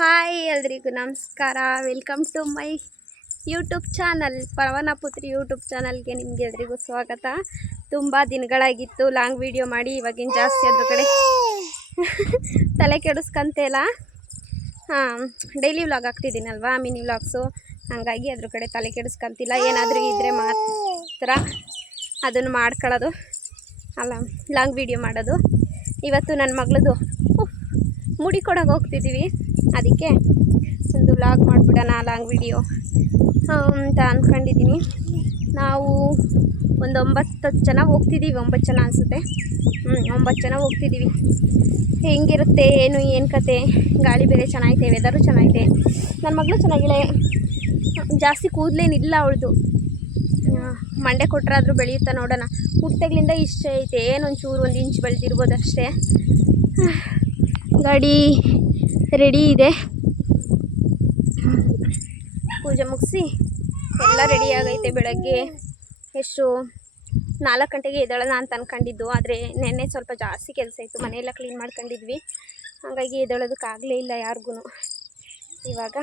Hi ಎಲ್ರಿಗೂ ನಮಸ್ಕಾರ. Welcome to my YouTube channel Pavanaputri YouTube ಚಾನಲ್ಗೆ ನಿಮಗೆ ಎಲ್ರಿಗೂ ಸ್ವಾಗತ. ತುಂಬ ದಿನಗಳಾಗಿತ್ತು ಲಾಂಗ್ ವಿಡಿಯೋ ಮಾಡಿ, ಇವಾಗಿನ ಜಾಸ್ತಿ ಅದ್ರ ಕಡೆ ತಲೆ ಕೆಡಿಸ್ಕೊಂತೆಲ್ಲ. ಡೈಲಿ ವ್ಲಾಗ್ ಆಗ್ತಿದ್ದೀನಲ್ವಾ, ಮಿನಿ ವ್ಲಾಗ್ಸು, ಹಾಗಾಗಿ ಅದ್ರ ಕಡೆ ತಲೆ ಕೆಡಿಸ್ಕೊಂತಿಲ್ಲ. ಏನಾದರೂ ಇದ್ದರೆ ಮಾತ್ರ ಅದನ್ನು ಮಾಡ್ಕೊಳ್ಳೋದು, ಅಲ್ಲ ಲಾಂಗ್ ವಿಡಿಯೋ ಮಾಡೋದು. ಇವತ್ತು ನನ್ನ ಮಗಳದು ಮುಡಿ ಕೊಡೋಕೆ ಹೋಗ್ತಿದ್ದೀವಿ, ಅದಕ್ಕೆ ಒಂದು ವ್ಲಾಗ್ ಮಾಡಿಬಿಡೋಣ ಲಾಂಗ್ ವಿಡಿಯೋ ಅಂತ ಅಂದ್ಕೊಂಡಿದ್ದೀನಿ. ನಾವು ಒಂದು 9 ಜನ ಹೋಗ್ತಿದ್ದೀವಿ, 9 ಜನ ಅನಿಸುತ್ತೆ. 9 ಜನ ಹೋಗ್ತಿದ್ದೀವಿ. ಹೆಂಗಿರುತ್ತೆ ಏನು ಕತೆ. ಗಾಳಿ ಬೇರೆ ಚೆನ್ನಾಗೈತೆ, ವೆದರು ಚೆನ್ನಾಗೈತೆ. ನನ್ನ ಮಗಳು ಚೆನ್ನಾಗಿಳೆ, ಜಾಸ್ತಿ ಕೂದಲೇನಿಲ್ಲ ಅವಳದು. ಮಂಡೆ ಕೊಟ್ಟರಾದ್ರೂ ಬೆಳೆಯುತ್ತಾ ನೋಡೋಣ. ಹುಟ್ಟದಾಗ್ಲಿಂದ ಇಷ್ಟ ಐತೆ, ಏನೊಂಚೂರು 1 ಇಂಚ್ ಬೆಳೆದಿರ್ಬೋದು ಅಷ್ಟೇ. ಗಾಡಿ ರೆಡಿ ಇದೆ, ಪೂಜೆ ಮುಗಿಸಿ ಎಲ್ಲ ರೆಡಿ ಆಗೈತೆ. ಬೆಳಗ್ಗೆ ಎಷ್ಟು 4 ಗಂಟೆಗೆ ಎದ್ದೇಳೋಣ ಅಂತ ಅಂದ್ಕೊಂಡಿದ್ದು, ಆದರೆ ನೆನ್ನೆ ಸ್ವಲ್ಪ ಜಾಸ್ತಿ ಕೆಲಸ ಇತ್ತು, ಮನೆಯೆಲ್ಲ ಕ್ಲೀನ್ ಮಾಡ್ಕೊಂಡಿದ್ವಿ, ಹಾಗಾಗಿ ಎದ್ದೇಳೋದಕ್ಕಾಗಲೇ ಇಲ್ಲ ಯಾರಿಗೂ. ಇವಾಗ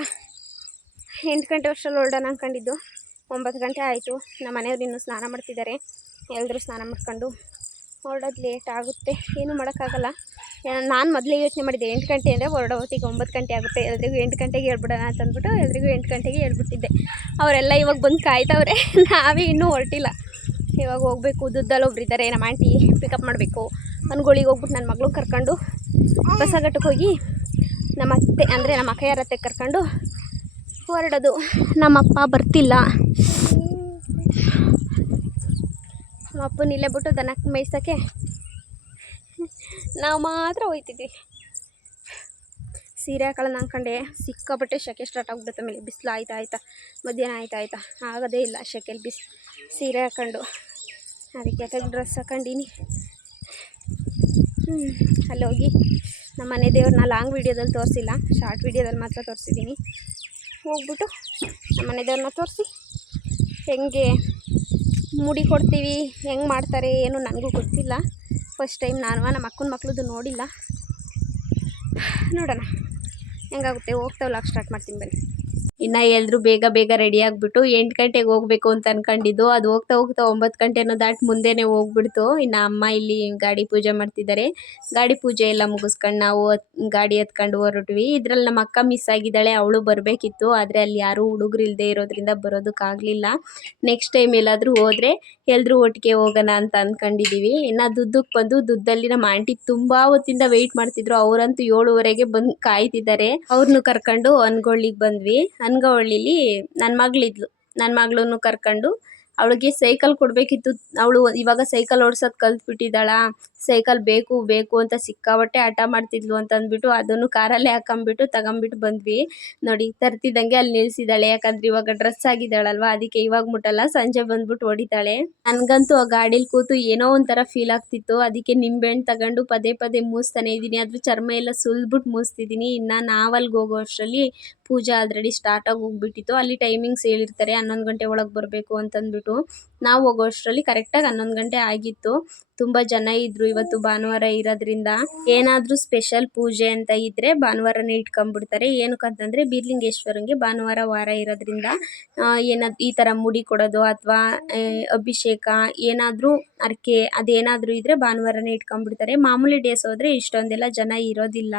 8 ಗಂಟೆ ವರ್ಷದಲ್ಲಿ ಹೊರಡೋಣ ಅಂದ್ಕೊಂಡಿದ್ದು, 9 ಗಂಟೆ ಆಯಿತು. ನಮ್ಮ ಮನೆಯವ್ರು ಇನ್ನೂ ಸ್ನಾನ ಮಾಡ್ತಿದ್ದಾರೆ. ಎಲ್ಲರೂ ಸ್ನಾನ ಮಾಡ್ಕೊಂಡು ಹೊರಡೋದು ಲೇಟ್ ಆಗುತ್ತೆ, ಏನೂ ಮಾಡೋಕ್ಕಾಗಲ್ಲ. ನಾನು ಮೊದಲೇ ಯೋಚನೆ ಮಾಡಿದ್ದೆ 8 ಗಂಟೆ ಅಂದರೆ ಹೊರಡೋ ಹೊತ್ತಿಗೆ 9 ಗಂಟೆ ಆಗುತ್ತೆ, ಎಲ್ರಿಗೂ 8 ಗಂಟೆಗೆ ಹೇಳ್ಬಿಡೋಣ ಅಂತಂದ್ಬಿಟ್ಟು ಎಲ್ರಿಗೂ 8 ಗಂಟೆಗೆ ಹೇಳ್ಬಿಟ್ಟಿದ್ದೆ. ಅವರೆಲ್ಲ ಇವಾಗ ಬಂದು ಕಾಯ್ತವ್ರೆ, ನಾವೇ ಇನ್ನೂ ಹೊರಟಿಲ್ಲ. ಇವಾಗ ಹೋಗಬೇಕು. ದುಡ್ಡಲ್ಲಿ ಒಬ್ಬರಿದ್ದಾರೆ, ನಮ್ಮ ಆಂಟಿ ಪಿಕಪ್ ಮಾಡಬೇಕು. ಅನ್ಗಳಿಗೆ ಹೋಗ್ಬಿಟ್ಟು ನನ್ನ ಮಗಳು ಕರ್ಕೊಂಡು ಬಸಘಟ್ಟಕ್ಕೆ ಹೋಗಿ ನಮ್ಮ ಅತ್ತೆ ಅಂದರೆ ನಮ್ಮ ಅಕ್ಕಯ್ಯರ ಅತ್ತೆ ಕರ್ಕೊಂಡು ಹೊರಡೋದು. ನಮ್ಮಪ್ಪ ಬರ್ತಿಲ್ಲ, ನಮ್ಮ ಅಪ್ಪನ ಇಲ್ಲೇ ಬಿಟ್ಟು ದನಕ್ಕೆ ಮೇಯ್ಸೋಕ್ಕೆ ನಾವು ಮಾತ್ರ ಹೋಯ್ತಿದ್ವಿ. ಸೀರೆ ಹಾಕೊಳ್ಳೋಣ ಅಂದ್ಕೊಂಡೆ, ಸಿಕ್ಕಾಪಟ್ಟೆ ಶೆಕೆ ಸ್ಟಾರ್ಟ್ ಆಗಿಬಿಡುತ್ತೆ. ಮೇಲೆ ಬಿಸಿಲು ಆಯ್ತಾ ಮಧ್ಯಾಹ್ನ ಆಯ್ತಾ ಆಗೋದೇ ಇಲ್ಲ ಶೆಕೆಲಿ ಸೀರೆ ಹಾಕ್ಕೊಂಡು. ಅದಕ್ಕೆ ಡ್ರೆಸ್ ಹಾಕೊಂಡಿನಿ. ಅಲ್ಲಿ ಹೋಗಿ ನಮ್ಮ ಮನೆ ದೇವ್ರನ್ನ ಲಾಂಗ್ ವೀಡಿಯೋದಲ್ಲಿ ತೋರಿಸಿಲ್ಲ, ಶಾರ್ಟ್ ವೀಡಿಯೋದಲ್ಲಿ ಮಾತ್ರ ತೋರಿಸಿದ್ದೀನಿ. ಹೋಗ್ಬಿಟ್ಟು ನಮ್ಮ ಮನೆ ದೇವ್ರನ್ನ ತೋರಿಸಿ ಹೆಂಗೆ ಮುಡಿ ಕೊಡ್ತೀವಿ, ಹೆಂಗೆ ಮಾಡ್ತಾರೆ ಏನು ನನಗೂ ಗೊತ್ತಿಲ್ಲ. ಫಸ್ಟ್ ಟೈಮ್ ನಾನು ನಮ್ಮ ಅಕ್ಕನ ಮಕ್ಳದ್ದು ನೋಡಿಲ್ಲ. ನೋಡೋಣ ಹೆಂಗಾಗುತ್ತೆ. ಹೋಗ್ತಾ ವ್ಲಾಗ್ ಸ್ಟಾರ್ಟ್ ಮಾಡ್ತೀನಿ ಬನ್ನಿ. ಇನ್ನು ಎಲ್ಲರೂ ಬೇಗ ರೆಡಿ ಆಗಿಬಿಟ್ಟು 8 ಗಂಟೆಗೆ ಹೋಗಬೇಕು ಅಂತ ಅಂದ್ಕೊಂಡಿದ್ದು, ಅದು ಹೋಗ್ತಾ 9 ಗಂಟೆನೋ ದಾಟಿ ಮುಂದೆನೇ ಹೋಗ್ಬಿಡ್ತು. ಇನ್ನು ಅಮ್ಮ ಇಲ್ಲಿ ಗಾಡಿ ಪೂಜೆ ಮಾಡ್ತಿದ್ದಾರೆ. ಗಾಡಿ ಪೂಜೆ ಎಲ್ಲ ಮುಗಿಸ್ಕೊಂಡು ನಾವು ಗಾಡಿ ಹತ್ಕೊಂಡು ಹೊರಟ್ವಿ. ಇದರಲ್ಲಿ ನಮ್ಮ ಅಕ್ಕ ಮಿಸ್ ಆಗಿದ್ದಾಳೆ, ಅವಳು ಬರಬೇಕಿತ್ತು, ಆದರೆ ಅಲ್ಲಿ ಯಾರೂ ಹುಡುಗರು ಇಲ್ಲದೆ ಇರೋದ್ರಿಂದ ಬರೋದಕ್ಕಾಗಲಿಲ್ಲ. ನೆಕ್ಸ್ಟ್ ಟೈಮ್ ಎಲ್ಲಾದರೂ ಹೋದರೆ ಎಲ್ಲರೂ ಒಟ್ಟಿಗೆ ಹೋಗೋಣ ಅಂತ ಅಂದ್ಕೊಂಡಿದ್ದೀವಿ. ಇನ್ನು ದುದ್ದಕ್ಕೆ ಬಂದು, ದುದ್ದಲ್ಲಿ ನಮ್ಮ ಆಂಟಿ ತುಂಬ ಹೊತ್ತಿಂದ ವೆಯ್ಟ್ ಮಾಡ್ತಿದ್ರು. ಅವರಂತೂ 7:30ಗೆ ಬಂದು ಕಾಯ್ತಿದ್ದಾರೆ. ಅವ್ರನ್ನೂ ಕರ್ಕೊಂಡು ಅನ್ಗೊಳ್ಳಿಗೆ ಬಂದ್ವಿ. ಅನ್ಗೊಳ್ಳಿಲಿ ನನ್ನ ಮಗಳನ್ನು ಕರ್ಕೊಂಡು ಅವಳಿಗೆ ಸೈಕಲ್ ಕೊಡಬೇಕಿತ್ತು. ಅವಳು ಇವಾಗ ಸೈಕಲ್ ಓಡ್ಸೋದು ಕಲ್ತ್ಬಿಟ್ಟಿದ್ದಾಳ. ಸೈಕಲ್ ಬೇಕು ಅಂತ ಸಿಕ್ಕಾಬಟ್ಟೆ ಹಠ ಮಾಡ್ತಿದ್ಲು ಅಂತ ಅಂದ್ಬಿಟ್ಟು ಅದನ್ನು ಕಾರಲ್ಲೇ ಹಾಕೊಂಬಿಟ್ಟು ತಗೊಂಬಿಟ್ಟು ಬಂದ್ವಿ. ನೋಡಿ, ತರ್ತಿದ್ದಂಗೆ ಅಲ್ಲಿ ನಿಲ್ಸಿದ್ದಾಳೆ, ಯಾಕಂದ್ರೆ ಇವಾಗ ಡ್ರೆಸ್ ಆಗಿದ್ದಾಳಲ್ವ, ಅದಕ್ಕೆ ಇವಾಗ ಮುಟ್ಟಲ್ಲ, ಸಂಜೆ ಬಂದ್ಬಿಟ್ಟು ಹೊಡಿತಾಳೆ. ನನಗಂತೂ ಆ ಗಾಡೀಲಿ ಕೂತು ಏನೋ ಒಂಥರ ಫೀಲ್ ಆಗ್ತಿತ್ತು. ಅದಕ್ಕೆ ನಿಂಬೆಹಣ್ಣು ತಗೊಂಡು ಪದೇ ಮೂಸ್ತಾನೆ ಇದ್ದೀನಿ. ಅದ್ರ ಚರ್ಮ ಎಲ್ಲ ಸುಲ್ಬಿಟ್ಟು ಮೂಸ್ತಿದ್ದೀನಿ. ಇನ್ನು ನಾವಲ್ಲಿಗೆ ಹೋಗೋ ಅಷ್ಟರಲ್ಲಿ ಪೂಜೆ ಆಲ್ರೆಡಿ ಸ್ಟಾರ್ಟ್ ಆಗಿ ಹೋಗ್ಬಿಟ್ಟಿತ್ತು. ಅಲ್ಲಿ ಟೈಮಿಂಗ್ಸ್ ಹೇಳಿರ್ತಾರೆ, 11 ಗಂಟೆ ಒಳಗೆ ಬರಬೇಕು ಅಂತಂದ್ಬಿಟ್ಟು. ನಾವು ಹೋಗೋ ಅಷ್ಟರಲ್ಲಿ ಕರೆಕ್ಟಾಗಿ 11 ಗಂಟೆ ಆಗಿತ್ತು. ತುಂಬ ಜನ ಇದ್ರು. ಇವತ್ತು ಭಾನುವಾರ ಇರೋದ್ರಿಂದ ಏನಾದರೂ ಸ್ಪೆಷಲ್ ಪೂಜೆ ಅಂತ ಇದ್ದರೆ ಭಾನುವಾರನೇ ಇಟ್ಕೊಂಡ್ಬಿಡ್ತಾರೆ. ಏನಕ್ಕಂತಂದರೆ ಬೀರ್ಲಿಂಗೇಶ್ವರಂಗೆ ಭಾನುವಾರ ವಾರ ಇರೋದ್ರಿಂದ ಈ ಥರ ಮುಡಿ ಕೊಡೋದು ಅಥವಾ ಅಭಿಷೇಕ ಏನಾದರೂ ಅರ್ಕೆ ಅದೇನಾದರೂ ಇದ್ದರೆ ಭಾನುವಾರನೇ ಇಟ್ಕೊಂಡ್ಬಿಡ್ತಾರೆ. ಮಾಮೂಲಿ ಡೇಸ್ ಹೋದರೆ ಇಷ್ಟೊಂದೆಲ್ಲ ಜನ ಇರೋದಿಲ್ಲ.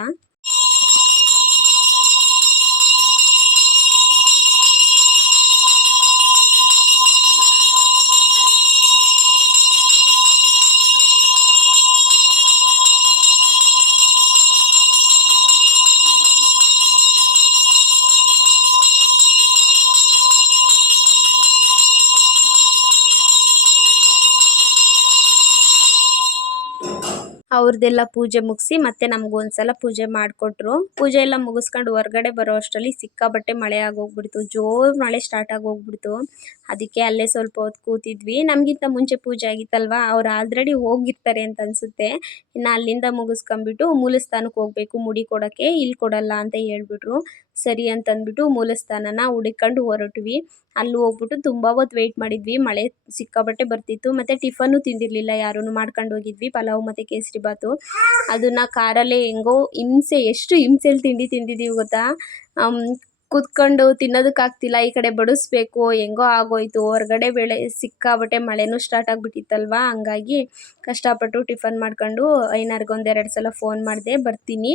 ಅವ್ರದ್ದೆಲ್ಲ ಪೂಜೆ ಮುಗಿಸಿ ಮತ್ತೆ ನಮಗೊಂದ್ಸಲ ಪೂಜೆ ಮಾಡಿಕೊಟ್ರು. ಪೂಜೆ ಎಲ್ಲ ಮುಗಿಸ್ಕೊಂಡು ಹೊರಗಡೆ ಬರೋ ಅಷ್ಟರಲ್ಲಿ ಸಿಕ್ಕಾಬಟ್ಟೆ ಮಳೆ ಆಗೋಗ್ಬಿಡ್ತು. ಜೋರು ಮಳೆ ಸ್ಟಾರ್ಟ್ ಆಗೋಗ್ಬಿಡ್ತು. ಅದಕ್ಕೆ ಅಲ್ಲೇ ಸ್ವಲ್ಪ ಹೊತ್ತು ಕೂತಿದ್ವಿ. ನಮಗಿಂತ ಮುಂಚೆ ಪೂಜೆ ಆಗಿತ್ತಲ್ವ, ಅವ್ರು ಆಲ್ರೆಡಿ ಹೋಗಿರ್ತಾರೆ ಅಂತ ಅನಿಸುತ್ತೆ. ಇನ್ನು ಅಲ್ಲಿಂದ ಮುಗಿಸ್ಕೊಂಬಿಟ್ಟು ಮೂಲಸ್ಥಾನಕ್ಕೆ ಹೋಗಬೇಕು ಮುಡಿ ಕೊಡೋಕ್ಕೆ, ಇಲ್ಲಿ ಕೊಡಲ್ಲ ಅಂತ ಹೇಳ್ಬಿಟ್ರು. ಸರಿ ಅಂತಂದ್ಬಿಟ್ಟು ಮೂಲಸ್ಥಾನನ ಹುಡುಕೊಂಡು ಹೊರಟ್ವಿ. ಅಲ್ಲಿ ಹೋಗ್ಬಿಟ್ಟು ತುಂಬ ಹೊತ್ತು ವೆಯ್ಟ್ ಮಾಡಿದ್ವಿ. ಮಳೆ ಸಿಕ್ಕಾಬಟ್ಟೆ ಬರ್ತಿತ್ತು. ಮತ್ತು ಟಿಫನ್ನು ತಿಂದಿರಲಿಲ್ಲ ಯಾರೂ, ಮಾಡ್ಕೊಂಡು ಹೋಗಿದ್ವಿ. ಪಲಾವ್ ಮತ್ತು ಕೇಸರಿ ವಾಂಗಿಬಾತು. ಅದನ್ನು ಕಾರಲ್ಲೇ ಹೆಂಗೋ ಎಷ್ಟು ಹಿಂಸೆಲಿ ತಿಂದಿದ್ದೀವಿ ಗೊತ್ತಾ. ಕೂತ್ಕೊಂಡು ತಿನ್ನೋದಕ್ಕಾಗ್ತಿಲ್ಲ, ಈ ಕಡೆ ಬಡಿಸ್ಬೇಕು, ಹೆಂಗೋ ಆಗೋಯ್ತು. ಹೊರಗಡೆ ಸಿಕ್ಕಾಬಟ್ಟೆ ಮಳೆನೂ ಸ್ಟಾರ್ಟ್ ಆಗಿಬಿಟ್ಟಿತ್ತಲ್ವ, ಹಂಗಾಗಿ ಕಷ್ಟಪಟ್ಟು ಟಿಫನ್ ಮಾಡ್ಕೊಂಡು ಐನಾರ್ಗೆ ಒಂದೆರಡು ಸಲ ಫೋನ್ ಮಾಡಿದೆ, ಬರ್ತೀನಿ,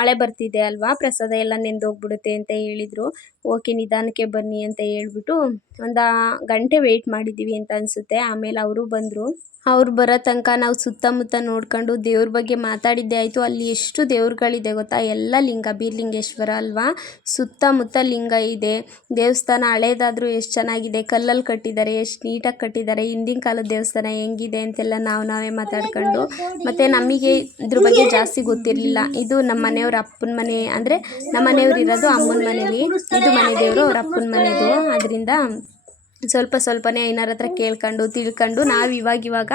ಮಳೆ ಬರ್ತಿದೆ ಅಲ್ವಾ, ಪ್ರಸಾದ ಎಲ್ಲ ನೆಂದೋಗ್ಬಿಡುತ್ತೆ ಅಂತ ಹೇಳಿದರು. ಓಕೆ ನಿಧಾನಕ್ಕೆ ಬನ್ನಿ ಅಂತ ಹೇಳ್ಬಿಟ್ಟು ಒಂದು ಗಂಟೆ ವೆಯ್ಟ್ ಮಾಡಿದ್ದೀವಿ ಅಂತ ಅನಿಸುತ್ತೆ. ಆಮೇಲೆ ಅವರು ಬಂದರು. ಅವ್ರು ಬರೋ ತನಕ ನಾವು ಸುತ್ತಮುತ್ತ ನೋಡ್ಕೊಂಡು ದೇವ್ರ ಬಗ್ಗೆ ಮಾತಾಡಿದ್ದೇ ಆಯಿತು. ಅಲ್ಲಿ ಎಷ್ಟು ದೇವ್ರುಗಳಿದೆ ಗೊತ್ತಾ, ಎಲ್ಲ ಲಿಂಗ, ಬೀರಲಿಂಗೇಶ್ವರ ಅಲ್ವಾ, ಸುತ್ತಮುತ್ತ ಲಿಂಗ ಇದೆ. ದೇವಸ್ಥಾನ ಹಳೇದಾದರೂ ಎಷ್ಟು ಚೆನ್ನಾಗಿದೆ, ಕಲ್ಲಲ್ಲಿ ಕಟ್ಟಿದ್ದಾರೆ, ಎಷ್ಟು ನೀಟಾಗಿ ಕಟ್ಟಿದ್ದಾರೆ, ಹಿಂದಿನ ಕಾಲದ ದೇವಸ್ಥಾನ ಹೆಂಗಿದೆ ಅಂತೆಲ್ಲ ನಾವೇ ಮಾತಾಡ್ಕೊಂಡು. ಮತ್ತು ನಮಗೆ ಇದ್ರ ಬಗ್ಗೆ ಜಾಸ್ತಿ ಗೊತ್ತಿರಲಿಲ್ಲ. ಇದು ನಮ್ಮ ಮನೆಯವ್ರ ಅಪ್ಪನ ಮನೆ, ಅಂದರೆ ನಮ್ಮ ಮನೆಯವ್ರು ಇರೋದು ಅಮ್ಮನ ಮನೇಲಿ, ಇದು ಮನೆ ದೇವರು ಅವ್ರ ಅಪ್ಪನ ಮನೆದು. ಅದರಿಂದ ಸ್ವಲ್ಪನೇ ಐನಾರ ಹತ್ರ ಕೇಳ್ಕೊಂಡು ತಿಳ್ಕೊಂಡು ನಾವು ಇವಾಗ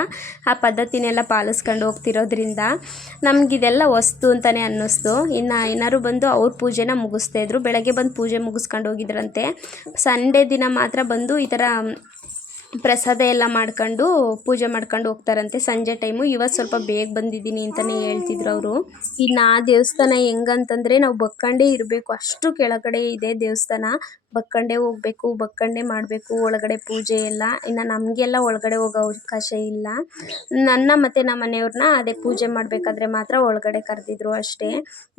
ಆ ಪದ್ಧತಿನೆಲ್ಲ ಪಾಲಿಸ್ಕೊಂಡು ಹೋಗ್ತಿರೋದ್ರಿಂದ ನಮಗಿದೆಲ್ಲ ಹೊಸ್ತು ಅಂತಲೇ ಅನ್ನಿಸ್ತು. ಇನ್ನು ಐನಾರು ಬಂದು ಅವ್ರ ಪೂಜೆನ ಮುಗಿಸ್ತಾಯಿದ್ರು. ಬೆಳಗ್ಗೆ ಬಂದು ಪೂಜೆ ಮುಗಿಸ್ಕೊಂಡು ಹೋಗಿದ್ರಂತೆ. ಸಂಡೇ ದಿನ ಮಾತ್ರ ಬಂದು ಈ ಥರ ಪ್ರಸಾದ ಎಲ್ಲ ಮಾಡ್ಕೊಂಡು ಪೂಜೆ ಮಾಡ್ಕೊಂಡು ಹೋಗ್ತಾರಂತೆ ಸಂಜೆ ಟೈಮು. ಇವತ್ತು ಸ್ವಲ್ಪ ಬೇಗ ಬಂದಿದ್ದೀನಿ ಅಂತಲೇ ಹೇಳ್ತಿದ್ರು ಅವರು. ಇನ್ನು ಆ ದೇವಸ್ಥಾನ ಹೆಂಗಂತಂದರೆ ನಾವು ಬಕ್ಕಂಡೇ ಇರಬೇಕು, ಅಷ್ಟು ಕೆಳಗಡೆ ಇದೆ ದೇವಸ್ಥಾನ. ಬಕ್ಕಂಡೇ ಹೋಗಬೇಕು, ಬಕ್ಕಂಡೇ ಮಾಡಬೇಕು ಒಳಗಡೆ ಪೂಜೆ ಎಲ್ಲ. ಇನ್ನು ನಮಗೆಲ್ಲ ಒಳಗಡೆ ಹೋಗೋ ಅವಕಾಶ ಇಲ್ಲ. ನನ್ನ ಮತ್ತು ನಮ್ಮ ಮನೆಯವ್ರನ್ನ ಅದೇ ಪೂಜೆ ಮಾಡಬೇಕಾದ್ರೆ ಮಾತ್ರ ಒಳಗಡೆ ಕರೆದಿದ್ರು ಅಷ್ಟೇ.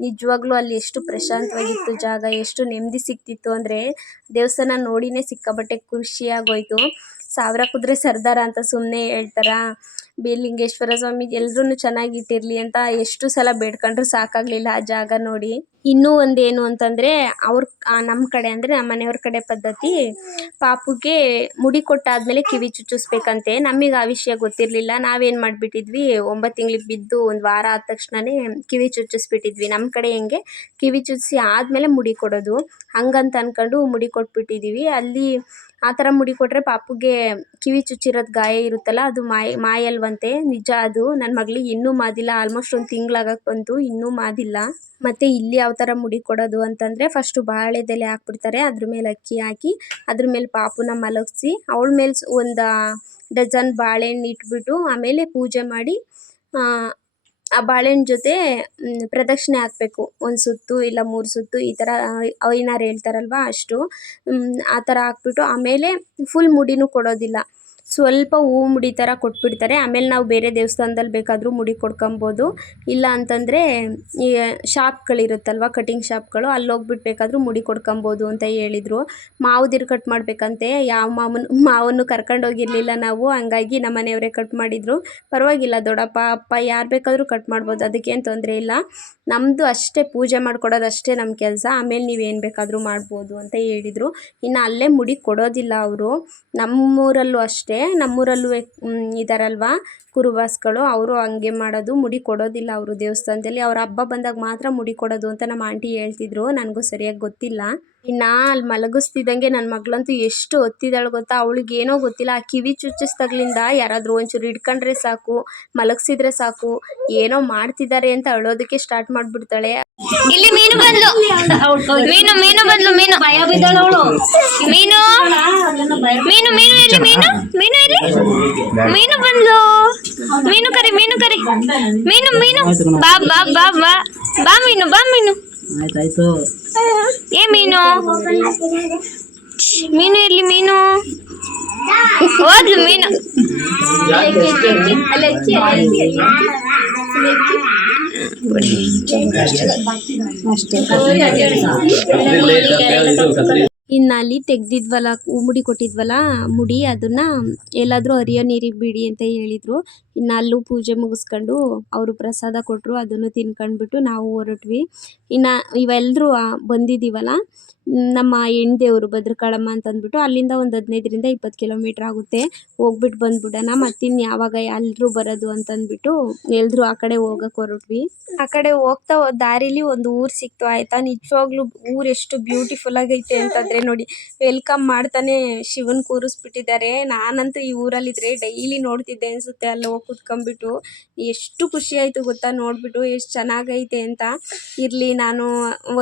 ನಿಜವಾಗ್ಲೂ ಅಲ್ಲಿ ಎಷ್ಟು ಪ್ರಶಾಂತವಾಗಿತ್ತು ಜಾಗ, ಎಷ್ಟು ನೆಮ್ಮದಿ ಸಿಗ್ತಿತ್ತು ಅಂದರೆ ದೇವಸ್ಥಾನ ನೋಡಿನೇ ಸಿಕ್ಕಾಬಟ್ಟೆ ಖುಷಿಯಾಗೋಯ್ತು. 1000 ಕುದುರೆ ಸರ್ದಾರ ಅಂತ ಸುಮ್ಮನೆ ಹೇಳ್ತಾರಾ, ಬೀರಲಿಂಗೇಶ್ವರ ಸ್ವಾಮಿ ಎಲ್ಲರೂ ಚೆನ್ನಾಗಿಟ್ಟಿರಲಿ ಅಂತ ಎಷ್ಟು ಸಲ ಬೇಡ್ಕೊಂಡ್ರು ಸಾಕಾಗಲಿಲ್ಲ ಆ ಜಾಗ ನೋಡಿ. ಇನ್ನೂ ಒಂದೇನು ಅಂತಂದರೆ ನಮ್ಮ ಕಡೆ ಅಂದರೆ ನಮ್ಮ ಮನೆಯವ್ರ ಕಡೆ ಪದ್ಧತಿ, ಪಾಪುಗೆ ಮುಡಿ ಕೊಟ್ಟಾದಮೇಲೆ ಕಿವಿ ಚುಚ್ಚಿಸ್ಬೇಕಂತೆ. ನಮಗೆ ಆ ವಿಷಯ ಗೊತ್ತಿರಲಿಲ್ಲ. ನಾವೇನು ಮಾಡಿಬಿಟ್ಟಿದ್ವಿ, 9 ತಿಂಗಳಿಗೆ ಬಿದ್ದು 1 ವಾರ ಆದ ತಕ್ಷಣವೇ ಕಿವಿ ಚುಚ್ಚಿಸ್ಬಿಟ್ಟಿದ್ವಿ. ನಮ್ಮ ಕಡೆ ಹೆಂಗೆ ಕಿವಿ ಚುಚ್ಚಿಸಿ ಆದಮೇಲೆ ಮುಡಿ ಕೊಡೋದು, ಹಂಗಂತ ಅಂದ್ಕೊಂಡು ಮುಡಿ ಕೊಟ್ಬಿಟ್ಟಿದ್ದೀವಿ. ಅಲ್ಲಿ ಆ ಥರ ಮುಡಿ ಕೊಟ್ಟರೆ ಪಾಪುಗೆ ಕಿವಿ ಚುಚ್ಚಿರೋದು ಗಾಯ ಇರುತ್ತಲ್ಲ, ಅದು ಮಾಯಲ್ವಂತೆ. ನಿಜ ಅದು. ನನ್ನ ಮಗಳಿಗೆ ಇನ್ನೂ ಮಾದಿಲ್ಲ, ಆಲ್ಮೋಸ್ಟ್ 1 ತಿಂಗಳಾಗಕ್ಕೆ ಬಂತು, ಇನ್ನೂ ಮಾದಿಲ್ಲ. ಮತ್ತು ಇಲ್ಲಿ ಯಾವ ಥರ ಮುಡಿ ಕೊಡೋದು ಅಂತಂದರೆ ಫಸ್ಟು ಬಾಳೆದೆಲೆ ಹಾಕ್ಬಿಡ್ತಾರೆ, ಅದ್ರ ಮೇಲೆ ಅಕ್ಕಿ ಹಾಕಿ ಅದ್ರ ಮೇಲೆ ಪಾಪುನ ಮಲಗಿಸಿ ಅವಳ ಮೇಲೆ 1 ಡಜನ್ ಬಾಳೆಹಣ್ಣು ಇಟ್ಬಿಟ್ಟು ಆಮೇಲೆ ಪೂಜೆ ಮಾಡಿ ಆ ಬಾಳೆಹಣ್ಣು ಜೊತೆ ಪ್ರದಕ್ಷಿಣೆ ಹಾಕಬೇಕು. 1 ಸುತ್ತು ಇಲ್ಲ 3 ಸುತ್ತು, ಈ ಥರ ಐನಾರು ಹೇಳ್ತಾರಲ್ವ ಅಷ್ಟು. ಆ ಥರ ಹಾಕ್ಬಿಟ್ಟು ಆಮೇಲೆ ಫುಲ್ ಮುಡಿನೂ ಕೊಡೋದಿಲ್ಲ, ಸ್ವಲ್ಪ ಹೂ ಮುಡಿ ಥರ ಕೊಟ್ಬಿಡ್ತಾರೆ. ಆಮೇಲೆ ನಾವು ಬೇರೆ ದೇವಸ್ಥಾನದಲ್ಲಿ ಬೇಕಾದರೂ ಮುಡಿ ಕೊಡ್ಕೊಬೋದು. ಇಲ್ಲ ಅಂತಂದರೆ ಈ ಶಾಪ್ಗಳಿರುತ್ತಲ್ವ, ಕಟಿಂಗ್ ಶಾಪ್ಗಳು, ಅಲ್ಲಿ ಹೋಗ್ಬಿಟ್ಟು ಬೇಕಾದರೂ ಮುಡಿ ಕೊಡ್ಕೊಬೋದು ಅಂತ ಹೇಳಿದರು. ಮಾವುದಿರು ಕಟ್ ಮಾಡಬೇಕಂತೆ. ಯಾವ ಮಾವನ್ನು ಕರ್ಕೊಂಡೋಗಿರಲಿಲ್ಲ ನಾವು, ಹಂಗಾಗಿ ನಮ್ಮ ಮನೆಯವರೇ ಕಟ್ ಮಾಡಿದರು. ಪರವಾಗಿಲ್ಲ, ದೊಡ್ಡಪ್ಪ ಅಪ್ಪ ಯಾರು ಬೇಕಾದರೂ ಕಟ್ ಮಾಡ್ಬೋದು, ಅದಕ್ಕೇನು ತೊಂದರೆ ಇಲ್ಲ. ನಮ್ಮದು ಅಷ್ಟೇ, ಪೂಜೆ ಮಾಡ್ಕೊಡೋದು ಅಷ್ಟೇ ನಮ್ಮ ಕೆಲಸ, ಆಮೇಲೆ ನೀವೇನು ಬೇಕಾದರೂ ಮಾಡ್ಬೋದು ಅಂತ ಹೇಳಿದರು. ಇನ್ನು ಅಲ್ಲೇ ಮುಡಿ ಕೊಡೋದಿಲ್ಲ ಅವರು. ನಮ್ಮೂರಲ್ಲೂ ಅಷ್ಟೇ, ನಮ್ಮೂರಲ್ಲೂ ಇದ್ದಾರಲ್ವ ಕುರುಬಾಸ್ಗಳು, ಅವರು ಹಂಗೆ ಮಾಡೋದು, ಮುಡಿ ಕೊಡೋದಿಲ್ಲ ಅವರು ದೇವಸ್ಥಾನದಲ್ಲಿ. ಅವ್ರ ಹಬ್ಬ ಬಂದಾಗ ಮಾತ್ರ ಮುಡಿ ಕೊಡೋದು ಅಂತ ನಮ್ಮ ಆಂಟಿ ಹೇಳ್ತಿದ್ರು, ನನಗೂ ಸರಿಯಾಗಿ ಗೊತ್ತಿಲ್ಲ. ಇನ್ನು ಅಲ್ಲಿ ಮಲಗಿಸ್ತಿದ್ದಂಗೆ ನನ್ನ ಮಗಳಂತೂ ಎಷ್ಟು ಒತ್ತಿದಾಳು ಗೊತ್ತಾ. ಅವಳಿಗೇನೋ ಗೊತ್ತಿಲ್ಲ, ಆ ಕಿವಿ ಚುಚ್ಚಿಸ್ದಾಗ್ಲಿಂದ ಯಾರಾದರೂ ಒಂಚೂರು ಹಿಡ್ಕೊಂಡ್ರೆ ಸಾಕು, ಮಲಗಿಸಿದ್ರೆ ಸಾಕು, ಏನೋ ಮಾಡ್ತಿದ್ದಾರೆ ಅಂತ ಅಳೋದಕ್ಕೆ ಸ್ಟಾರ್ಟ್ ಮಾಡಿಬಿಡ್ತಾಳೆ. ಇಲ್ಲಿ ಮೀನು ಬಂದ್ಲು, ಮೀನು ಮೀನು ಬಂದ್ಲು, ಮೀನು ಮೀನು ಮೀನು ಮೀನು ಎಲ್ಲಿ ಮೀನು ಮೀನು ಎಲ್ಲಿ ಮೀನು ಬಂದ್ಲು, ಮೀನು ಕರಿ ಮೀನು ಕರಿ ಮೀನು ಮೀನು ಬಾ ಬಾ ಬಾ ಬಾ ಬಾ ಮೀನು ಬಾ ಮೀನು. ಏ ಮೀನು ಮೀನು ಎಲ್ಲಿ ಮೀನು ಹೋದ್ಲು ಮೀನು. ಇನ್ನು ಅಲ್ಲಿ ತೆಗ್ದಿದ್ವಲ್ಲ, ಮುಡಿ ಕೊಟ್ಟಿದ್ವಲ್ಲ ಮುಡಿ, ಅದನ್ನು ಎಲ್ಲಾದರೂ ಹರಿಯೋ ನೀರಿಗೆ ಬಿಡಿ ಅಂತ ಹೇಳಿದರು. ಇನ್ನು ಅಲ್ಲೂ ಪೂಜೆ ಮುಗಿಸ್ಕೊಂಡು ಅವರು ಪ್ರಸಾದ ಕೊಟ್ಟರು, ಅದನ್ನು ತಿನ್ಕೊಂಡ್ಬಿಟ್ಟು ನಾವು ಹೊರಟ್ವಿ. ಇನ್ನು ಇವೆಲ್ಲರೂ ಬಂದಿದ್ದೀವಲ್ಲ, ನಮ್ಮ ಹೆಣ್ದೇವರು ಭದ್ರಕಾಳಮ್ಮ ಅಂತಂದ್ಬಿಟ್ಟು ಅಲ್ಲಿಂದ ಒಂದು 15ರಿಂದ 20 ಕಿಲೋಮೀಟ್ರ್ ಆಗುತ್ತೆ. ಹೋಗ್ಬಿಟ್ಟು ಬಂದ್ಬಿಡೋಣ, ಮತ್ತಿನ್ನು ಯಾವಾಗ ಎಲ್ಲರೂ ಬರೋದು ಅಂತಂದ್ಬಿಟ್ಟು ಎಲ್ಲರೂ ಆ ಕಡೆ ಹೋಗಕ್ಕೆ ಹೊರಟ್ವಿ. ಆ ಕಡೆ ಹೋಗ್ತಾ ದಾರಿಲಿ ಒಂದು ಊರು ಸಿಕ್ತು ಆಯಿತಾ. ನಿಜವಾಗ್ಲೂ ಊರು ಎಷ್ಟು ಬ್ಯೂಟಿಫುಲ್ ಆಗೈತೆ ಅಂತಂದರೆ ನೋಡಿ, ವೆಲ್ಕಮ್ ಮಾಡ್ತಾನೆ ಶಿವನ್ ಕೂರಿಸ್ಬಿಟ್ಟಿದ್ದಾರೆ. ನಾನಂತೂ ಈ ಊರಲ್ಲಿದ್ದರೆ ಡೈಲಿ ನೋಡ್ತಿದ್ದೆ ಅನಿಸುತ್ತೆ, ಅಲ್ಲಿ ಹೋಗಿ ಕೂತ್ಕೊಂಡ್ಬಿಟ್ಟು. ಎಷ್ಟು ಖುಷಿ ಆಯಿತು ಗೊತ್ತಾ ನೋಡಿಬಿಟ್ಟು, ಎಷ್ಟು ಚೆನ್ನಾಗೈತೆ ಅಂತ. ಇರಲಿ, ನಾನು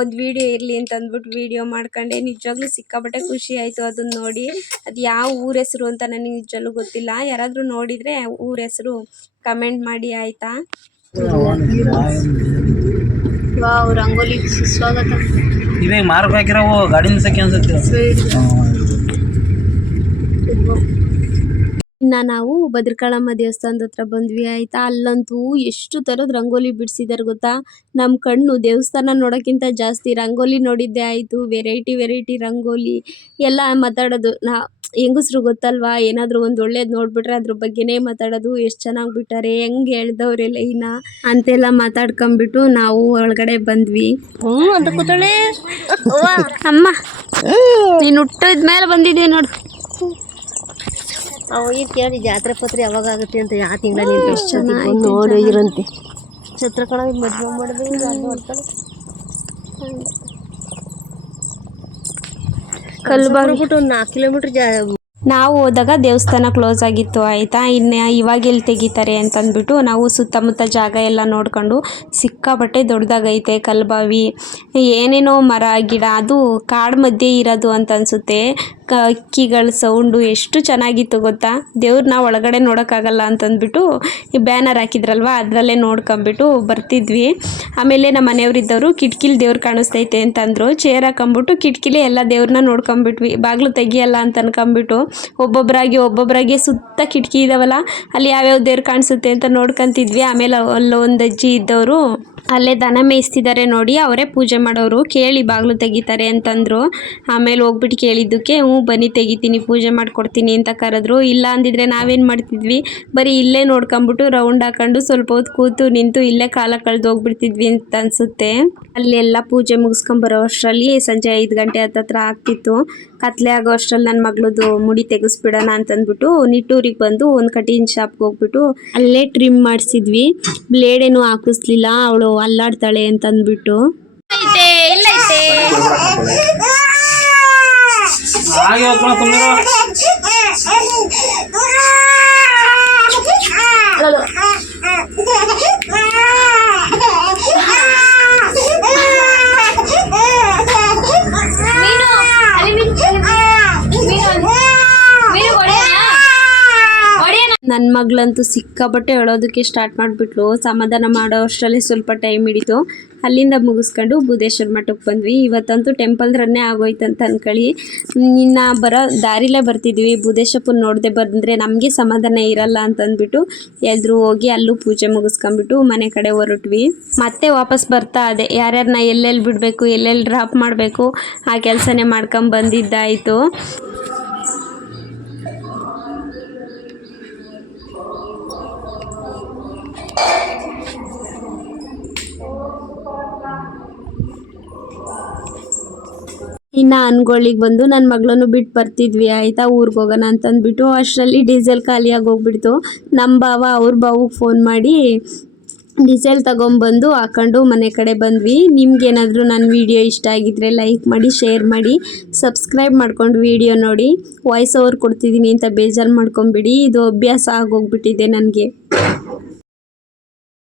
ಒಂದು ವೀಡಿಯೋ ಇರಲಿ ಅಂತ ಅಂದ್ಬಿಟ್ಟು ವೀಡಿಯೋ ಮಾಡ್ಕೊಂಡೆ. ನಿಜವಾಗ್ಲೂ ಸಿಕ್ಕಾಪಟ್ಟೆ ಖುಷಿ ಆಯಿತು ಅದನ್ನು ನೋಡಿ. ಅದು ಯಾವ ಊರ ಹೆಸರು ಅಂತ ನನಗೆ ನಿಜವಾಗ್ಲೂ ಗೊತ್ತಿಲ್ಲ. ಯಾರಾದರೂ ನೋಡಿದರೆ ಊರ ಹೆಸರು ಕಮೆಂಟ್ ಮಾಡಿ ಆಯಿತಾ. ವಾವ್, ರಂಗೋಲಿ ಸ್ವಾಗತ. ಇವೇ ಮಾರ್ಕ್ ಹಾಕಿರವು ಗಾಡಿ ನಿಲ್ಸಕ್ಕೆ ಅನ್ಸುತ್ತೆ. ಇನ್ನು ನಾವು ಭದ್ರಕಾಳಮ್ಮ ದೇವಸ್ಥಾನದ ಹತ್ರ ಬಂದ್ವಿ ಆಯಿತಾ. ಅಲ್ಲಂತೂ ಎಷ್ಟು ಥರದ ರಂಗೋಲಿ ಬಿಡಿಸಿದ್ದಾರೆ ಗೊತ್ತಾ. ನಮ್ಮ ಕಣ್ಣು ದೇವಸ್ಥಾನ ನೋಡೋಕ್ಕಿಂತ ಜಾಸ್ತಿ ರಂಗೋಲಿ ನೋಡಿದ್ದೇ ಆಯಿತು. ವೆರೈಟಿ ರಂಗೋಲಿ ಎಲ್ಲ ಮಾತಾಡೋದು. ಹೆಂಗಸ್ರು ಗೊತ್ತಲ್ವಾ, ಏನಾದರೂ ಒಂದು ಒಳ್ಳೇದು ನೋಡ್ಬಿಟ್ರೆ ಅದ್ರ ಬಗ್ಗೆನೇ ಮಾತಾಡೋದು. ಎಷ್ಟು ಚೆನ್ನಾಗಿ ಬಿಟ್ಟಾರೆ, ಹೆಂಗೆ ಹೇಳ್ದವ್ರೆಲ್ಲ ಅಂತೆಲ್ಲ ಮಾತಾಡ್ಕೊಂಬಿಟ್ಟು ನಾವು ಒಳಗಡೆ ಬಂದ್ವಿ. ಅಂತ ಕೂತಾಳೆ ಅಮ್ಮ, ನೀನು ಹುಟ್ಟಿದ ಮೇಲೆ ಬಂದಿದ್ದೀವಿ ನೋಡು. ಅವಾಗ ಕೇಳಿ ಜಾತ್ರೆ ಪತ್ರೆ ಯಾವಾಗ ಆಗುತ್ತೆ ಅಂತ, ಯಾವ ತಿಂಗಳಲ್ಲಿ ಎಷ್ಟು ಚೆನ್ನಾಗಿ ನೋಡಿ ಇರಂತೆ. ಚಿತ್ರಕಲಾ ಮದುವೆ ಮಾಡಿದ್ರೆ ಕಲ್ಬಾಗ್ಬಿಟ್ಟು ಒಂದು 4 ಕಿಲೋಮೀಟ್ರ್ ನಾವು ಹೋದಾಗ ದೇವಸ್ಥಾನ ಕ್ಲೋಸ್ ಆಗಿತ್ತು ಆಯಿತಾ. ಇನ್ನು ಇವಾಗ ಎಲ್ಲಿ ತೆಗಿತಾರೆ ಅಂತಂದ್ಬಿಟ್ಟು ನಾವು ಸುತ್ತಮುತ್ತ ಜಾಗ ಎಲ್ಲ ನೋಡ್ಕೊಂಡು, ಸಿಕ್ಕಾಪಟ್ಟೆ ದೊಡ್ಡದಾಗೈತೆ ಕಲ್ಬಾವಿ, ಏನೇನೋ ಮರ ಗಿಡ, ಅದು ಕಾಡು ಮಧ್ಯೆ ಇರೋದು ಅಂತ ಅನಿಸುತ್ತೆ. ಹಕ್ಕಿಗಳ ಸೌಂಡು ಎಷ್ಟು ಚೆನ್ನಾಗಿತ್ತು ಗೊತ್ತಾ. ದೇವ್ರನ್ನ ಒಳಗಡೆ ನೋಡೋಕ್ಕಾಗಲ್ಲ ಅಂತಂದ್ಬಿಟ್ಟು ಈ ಬ್ಯಾನರ್ ಹಾಕಿದ್ರಲ್ವ, ಅದರಲ್ಲೇ ನೋಡ್ಕೊಂಬಿಟ್ಟು ಬರ್ತಿದ್ವಿ. ಆಮೇಲೆ ನಮ್ಮ ಮನೆಯವರಿದ್ದವರು ಕಿಟಕಿಲಿ ದೇವ್ರು ಕಾಣಿಸ್ತೈತೆ ಅಂತಂದರು. ಚೇರ್ ಹಾಕೊಂಬಿಟ್ಟು ಕಿಟಕಿಲಿ ಎಲ್ಲ ದೇವ್ರನ್ನ ನೋಡ್ಕೊಂಬಿಟ್ವಿ. ಬಾಗಿಲು ತೆಗಿಯಲ್ಲ ಅಂತ ಅನ್ಕೊಂಬಿಟ್ಟು ಒಬ್ಬೊಬ್ಬರಾಗಿ ಸುತ್ತ ಕಿಟಕಿ ಇದಾವಲ್ಲ, ಅಲ್ಲಿ ಯಾವ್ಯಾವ ದೇವ್ರು ಕಾಣಿಸುತ್ತೆ ಅಂತ ನೋಡ್ಕೊಂತಿದ್ವಿ. ಆಮೇಲೆ ಅಲ್ಲೊಂದು ಅಜ್ಜಿ ಇದ್ದವರು ಅಲ್ಲೇ ದನ ಮೇಯಿಸ್ತಿದ್ದಾರೆ ನೋಡಿ, ಅವರೇ ಪೂಜೆ ಮಾಡೋರು. ಕೇಳಿ ಬಾಗಿಲು ತೆಗಿತಾರೆ ಅಂತಂದರು. ಆಮೇಲೆ ಹೋಗ್ಬಿಟ್ಟು ಕೇಳಿದ್ದಕ್ಕೆ ಬನ್ನಿ ತೆಗಿತೀನಿ, ಪೂಜೆ ಮಾಡಿಕೊಡ್ತೀನಿ ಅಂತ ಕರೆದ್ರು. ಇಲ್ಲ ಅಂದಿದ್ರೆ ನಾವೇನು ಮಾಡ್ತಿದ್ವಿ, ಬರೀ ಇಲ್ಲೇ ನೋಡ್ಕೊಂಬಿಟ್ಟು ರೌಂಡ್ ಹಾಕೊಂಡು ಸ್ವಲ್ಪ ಹೊತ್ತು ಕೂತು ನಿಂತು ಇಲ್ಲೇ ಕಾಲ ಕಳೆದು ಹೋಗ್ಬಿಡ್ತಿದ್ವಿ ಅಂತ ಅನಿಸುತ್ತೆ. ಅಲ್ಲೆಲ್ಲ ಪೂಜೆ ಮುಗಿಸ್ಕೊಂಬರೋ ಅಷ್ಟರಲ್ಲಿ ಸಂಜೆ 5 ಗಂಟೆ ಹತ್ತತ್ರ ಆಗ್ತಿತ್ತು. ಕತ್ಲೆ ಆಗೋ ಅಷ್ಟರಲ್ಲಿ ನನ್ನ ಮಗಳದು ಮುಡಿ ತೆಗೆಸ್ಬಿಡೋಣ ಅಂತಂದ್ಬಿಟ್ಟು ನಿಟ್ಟೂರಿಗೆ ಬಂದು ಒಂದು ಕಟಿಂಗ್ ಶಾಪ್ಗೆ ಹೋಗ್ಬಿಟ್ಟು ಅಲ್ಲೇ ಟ್ರಿಮ್ ಮಾಡಿಸಿದ್ವಿ. ಬ್ಲೇಡ್ ಏನು ಹಾಕಿಸ್ಲಿಲ್ಲ, ಅವಳು ಅಲ್ಲಾಡ್ತಾಳೆ ಅಂತಂದ್ಬಿಟ್ಟು. ನನ್ನ ಮಗಳಂತೂ ಸಿಕ್ಕಾಪಟ್ಟೆ ಹೇಳೋದಕ್ಕೆ ಸ್ಟಾರ್ಟ್ ಮಾಡಿಬಿಟ್ಲು. ಸಮಾಧಾನ ಮಾಡೋ ಅಷ್ಟರಲ್ಲಿ ಸ್ವಲ್ಪ ಟೈಮ್ ಹಿಡಿತು. ಅಲ್ಲಿಂದ ಮುಗಿಸ್ಕೊಂಡು ಬುಧೇಶ್ವರ ಮಠಕ್ಕೆ ಬಂದ್ವಿ. ಇವತ್ತಂತೂ ಟೆಂಪಲ್ ರನ್ನೇ ಆಗೋಯ್ತು ಅಂತ ಅನ್ಕೊಳ್ಳಿ. ಇನ್ನು ಬರೋ ದಾರಿಲೇ ಬರ್ತಿದ್ವಿ. ಬುಧೇಶ್ವರನ ನೋಡದೆ ಬಂದರೆ ನಮಗೆ ಸಮಾಧಾನ ಇರಲ್ಲ ಅಂತಂದ್ಬಿಟ್ಟು ಎಲ್ಲರೂ ಹೋಗಿ ಅಲ್ಲೂ ಪೂಜೆ ಮುಗಿಸ್ಕೊಂಡ್ಬಿಟ್ಟು ಮನೆ ಕಡೆ ಹೊರಟ್ವಿ. ಮತ್ತೆ ವಾಪಸ್ ಬರ್ತಾ ಅದೇ ಯಾರ್ಯಾರನ್ನ ಎಲ್ಲೆಲ್ಲಿ ಬಿಡಬೇಕು, ಎಲ್ಲೆಲ್ಲಿ ಡ್ರಾಪ್ ಮಾಡಬೇಕು ಆ ಕೆಲಸನೇ ಮಾಡ್ಕೊಂಡು ಬಂದಿದ್ದಾಯಿತು. ಇನ್ನು ಅನ್ಗಳಿಗ್ ಬಂದು ನನ್ನ ಮಗಳನ್ನು ಬಿಟ್ಟು ಬರ್ತಿದ್ವಿ ಆಯಿತಾ, ಊರಿಗೆ ಹೋಗೋಣ ಅಂತಂದ್ಬಿಟ್ಟು. ಅಷ್ಟರಲ್ಲಿ ಡೀಸೆಲ್ ಖಾಲಿಯಾಗಿ ಹೋಗ್ಬಿಡ್ತು. ನಮ್ಮ ಭಾವ ಅವ್ರ ಭಾವಗೆ ಫೋನ್ ಮಾಡಿ ಡೀಸೆಲ್ ತಗೊಂಬಂದು ಹಾಕೊಂಡು ಮನೆ ಕಡೆ ಬಂದ್ವಿ. ನಿಮ್ಗೇನಾದರೂ ನನ್ನ ವಿಡಿಯೋ ಇಷ್ಟ ಆಗಿದ್ದರೆ ಲೈಕ್ ಮಾಡಿ, ಶೇರ್ ಮಾಡಿ, ಸಬ್ಸ್ಕ್ರೈಬ್ ಮಾಡ್ಕೊಂಡು ವಿಡಿಯೋ ನೋಡಿ. ವಾಯ್ಸ್ ಓವರ್ ಕೊಡ್ತಿದ್ದೀನಿ ಅಂತ ಬೇಜಾರು ಮಾಡ್ಕೊಂಬಿಡಿ, ಇದು ಅಭ್ಯಾಸ ಆಗೋಗ್ಬಿಟ್ಟಿದೆ ನನಗೆ.